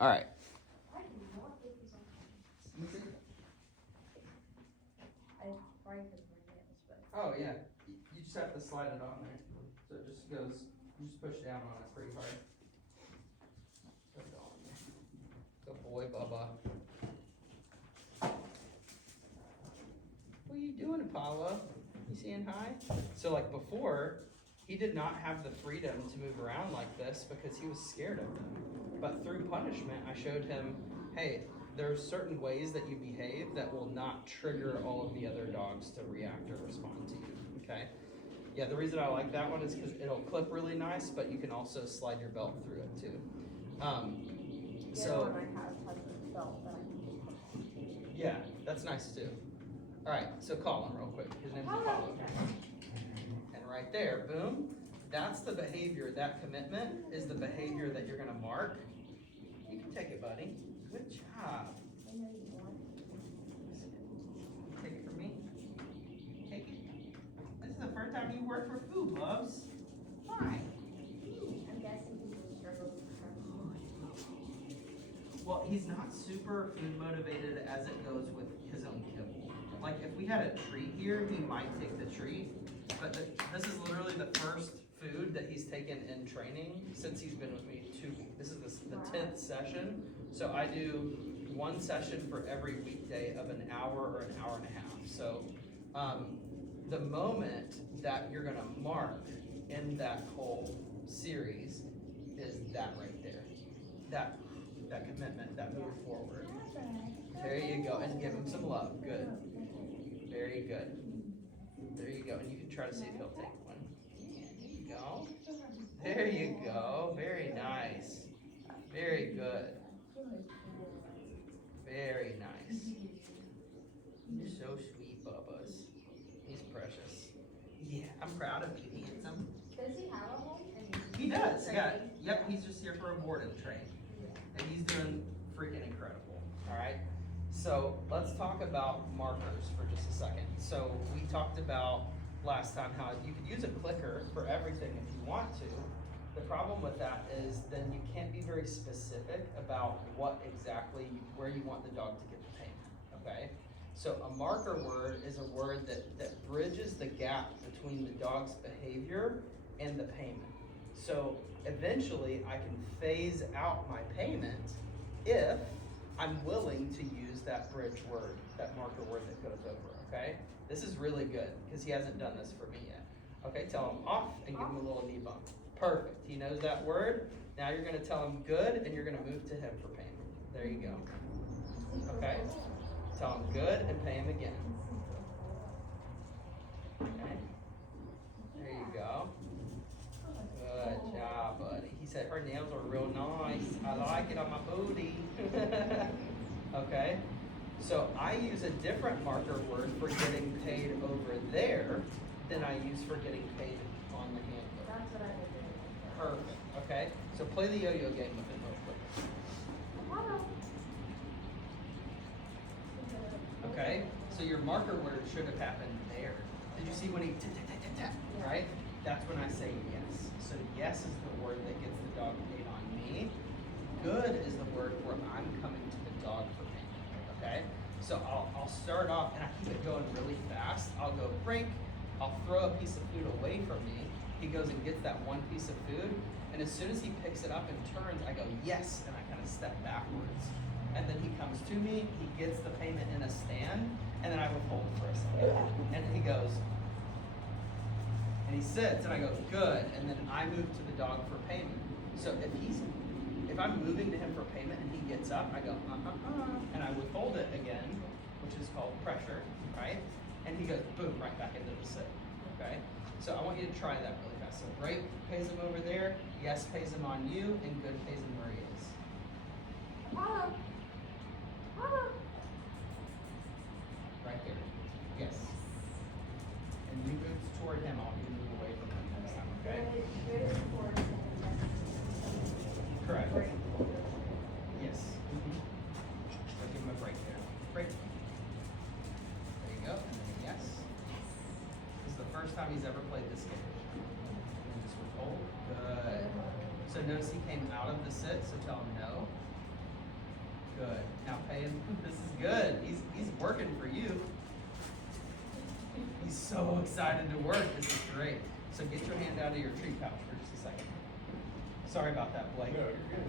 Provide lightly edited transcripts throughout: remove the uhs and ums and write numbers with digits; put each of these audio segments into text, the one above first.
All right. Oh yeah, you just have to slide it on there. So it just goes, you just push down on it pretty hard. Put it on there. Good boy, Bubba. What are you doing, Apollo? You saying hi? So like before, he did not have the freedom to move around like this because he was scared of them. But through punishment, I showed him, hey, there's certain ways that you behave that will not trigger all of the other dogs to react or respond to you, okay? Yeah, the reason I like that one is because it'll clip really nice, but you can also slide your belt through it too. So, yeah, that's nice too. All right, so call him real quick. His name's Apollo. And right there, boom, that's the behavior, that commitment is the behavior that you're gonna mark. You can take it, buddy. Good job. Take it from me. Take it. This is the first time you worked for food, Bubs. Why? I'm guessing he will struggle with Well, he's not super food motivated as it goes with his own kibble. Like if we had a treat here, he might take the treat. But this is literally the first food that he's taken in training since he's been with me 2 weeks. This is the 10th session. So I do one session for every weekday of an hour or an hour and a half. So the moment that you're gonna mark in that whole series is that right there. That commitment, that move forward. There you go, and give him some love, good. Very good. There you go, and you can try to see if he'll take one. There you go. There you go, very nice. Very good. Very nice. You're so sweet, Bubba's. He's precious. Yeah, I'm proud of you, handsome. Does he have a home? He does, yeah. Yep, he's just here for a board and train. And he's doing freaking incredible, all right? So let's talk about markers for just a second. So we talked about last time how you could use a clicker for everything if you want to. The problem with that is then you can't be very specific about what exactly, where you want the dog to get the payment, okay? So a marker word is a word that bridges the gap between the dog's behavior and the payment. So eventually I can phase out my payment if I'm willing to use that bridge word, that marker word that goes over, okay? This is really good because he hasn't done this for me yet. Okay, tell him off and give him a little knee bump. Perfect, he knows that word. Now you're gonna tell him good and you're gonna move to him for payment. There you go. Okay, tell him good and pay him again. Okay, there you go. Good job, buddy. He said her nails are real nice. I like it on my booty. Okay, so I use a different marker word for getting paid over there than I use for getting paid on the handbook. That's what I would do. Perfect, okay? So play the yo-yo game with him real quick. Okay, so your marker word should have happened there. Did you see when he tap, tap, tap, tap, tap, right? That's when I say yes. So yes is the word that gets the dog paid on me. Good is the word where I'm coming to the dog for payment, okay? So I'll start off and I keep it going really fast. I'll go break, I'll throw a piece of food away from me. He goes and gets that one piece of food, and as soon as he picks it up and turns, I go yes, and I kind of step backwards. And then he comes to me, he gets the payment in a stand, and then I withhold for a second. And he goes, and he sits, and I go, good, and then I move to the dog for payment. So if I'm moving to him for payment and he gets up, I go, and I withhold it again, which is called pressure, right? And he goes, boom, right back into the sit, okay? So I want you to try that really fast. So break pays him over there, yes pays him on you, and good pays him where he is. Apollo. Apollo. Right there, yes. And you move toward him, I'll you move away from him next time, okay? Correct. Yes. So give him a break there. Break. There you go, and then yes. This is the first time he's ever played this game. And just withhold. Good. So notice he came out of the sit, so tell him no. good. He's working for you. He's so excited to work. This is great. So get your hand out of your treat pouch for just a second. Sorry about that, Blake. No, you're good.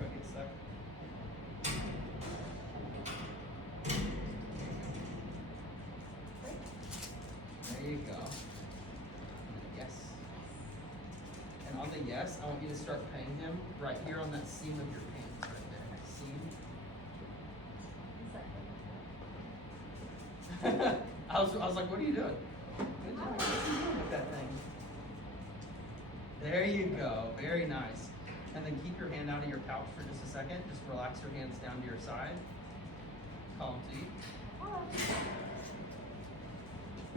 Go get stuck. There you go. Yes. And on the yes, I want you to start paying him right here on that seam of your pants right there. Seam. I was like, what are you doing? Good job. With that thing. There you go. Very nice. And then keep your hand out of your pouch for just a second. Just relax your hands down to your side. Call him to you.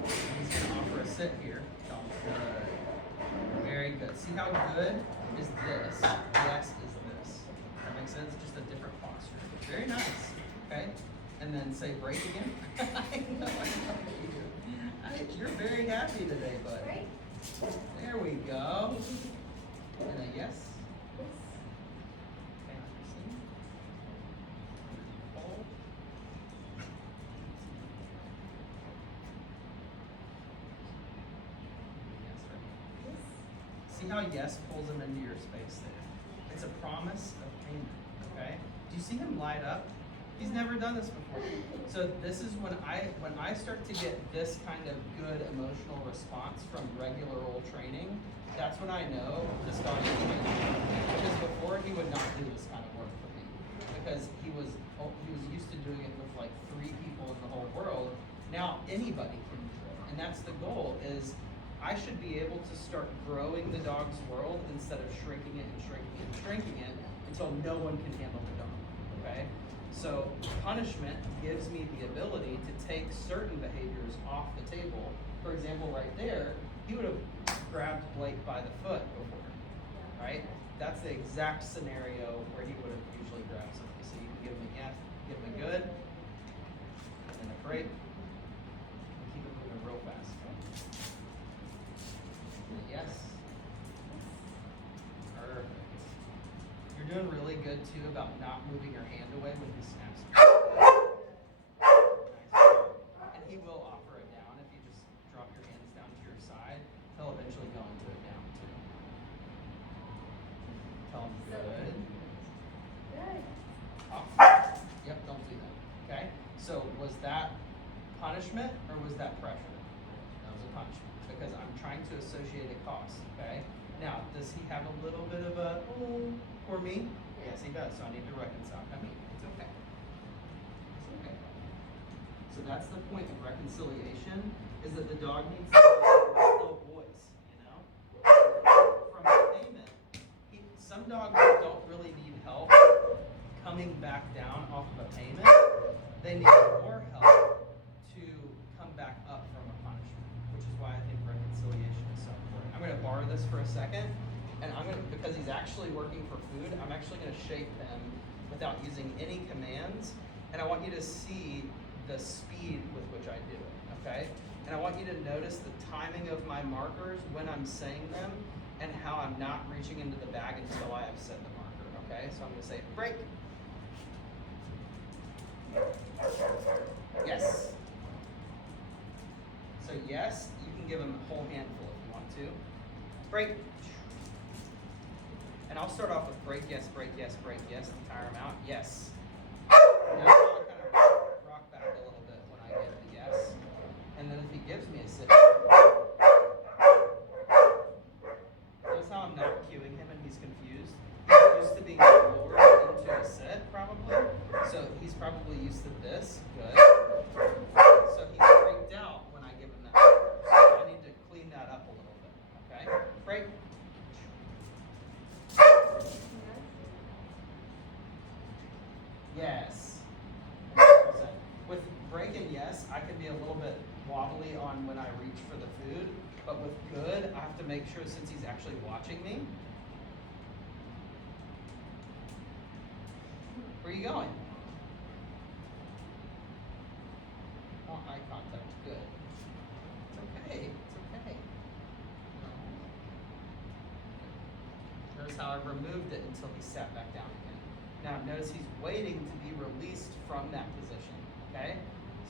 He's going to offer a sit here. Tell him good. Very good. See how good is this? Yes is this. That makes sense? Just a different posture. Very nice. Okay? And then say break again. I know you. You're very happy today, bud. Right? There we go. And a yes. Okay, see? Hold. Yes, right. See how yes pulls him into your space there? It's a promise of payment, okay? Do you see him light up? He's never done this before. So this is when I start to get this kind of good emotional response from regular old training, that's when I know this dog is training. Because before he would not do this kind of work for me. Because he was used to doing it with like 3 people in the whole world. Now anybody can do it. And that's the goal, is I should be able to start growing the dog's world instead of shrinking it and shrinking it and shrinking it until no one can handle the dog. Okay? So punishment gives me the ability to take certain behaviors off the table. For example, right there, he would have grabbed Blake by the foot before, right? That's the exact scenario where he would have usually grabbed somebody. So you can give him a yes, give him a good, and then a break, and keep it moving real fast. And a yes. Perfect. You're doing really good too about not moving your hand away when he snaps. Nice. And he will offer it down if you just drop your hands down to your side. He'll eventually go into it down too. Tell him good. Good. Off. Yep, don't do that. Okay? So was that punishment or was that pressure? That was a punishment because I'm trying to associate a cost. Okay? Now, does he have a little bit of a for me? Yes, he does. So I need to reconcile. I mean, it's okay. It's okay. So that's the point of reconciliation, is that the dog needs to have a low voice, you know? From payment, some dogs don't really need help coming back down off of a payment. They need more help to come back up from a punishment, which is why I think reconciliation is so important. I'm going to borrow this for a second. And I'm going to, because he's actually working for food, I'm actually going to shape him without using any commands. And I want you to see the speed with which I do it, okay? And I want you to notice the timing of my markers when I'm saying them and how I'm not reaching into the bag until I have said the marker, okay? So I'm going to say, break. Yes. So yes, you can give him a whole handful if you want to. Break. And I'll start off with break, yes, and tire him out. Yes. Now I'll kind of rock back a little bit when I get the yes. And then if he gives me a sit, notice how I'm not cueing him and he's confused. He's used to being lowered into a sit, probably. So he's probably used to this. Good. So he's freaked out when I give him that. So I need to clean that up a little bit. Okay? Break. Yes. With break and yes, I can be a little bit wobbly on when I reach for the food, but with good, I have to make sure, since he's actually watching me. Where are you going? I want eye contact. Good. It's okay. It's okay. Notice how I removed it until he sat back down again. Now notice he's waiting to be released from that position, okay?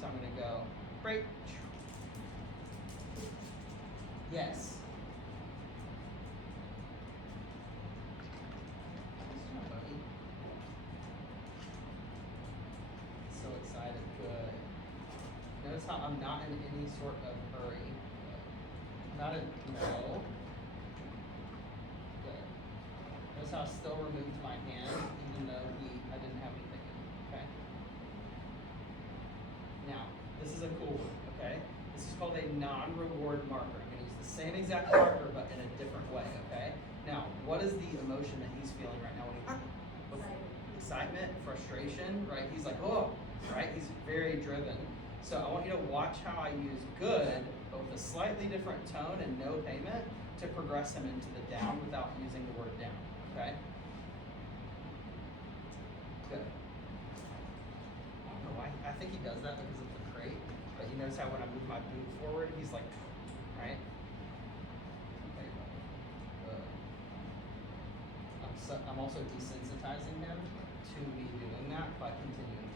So I'm gonna go, break. Yes. Buddy. So excited, good. Notice how I'm not in any sort of hurry. Not a no. Good. Notice how I still removed my hand, even though I didn't have anything in it, okay? Now, this is a cool one, okay? This is called a non-reward marker. I'm gonna use the same exact marker, but in a different way, okay? Now, what is the emotion that he's feeling right now? Excitement, frustration, right? He's like, oh, right? He's very driven. So I want you to watch how I use good, but with a slightly different tone and no payment to progress him into the down without using the word down, okay? Good. I don't know why, I think he does that because of the crate, but you notice how when I move my boot forward, he's like, right? Okay, good. I'm also desensitizing him to me doing that by continuing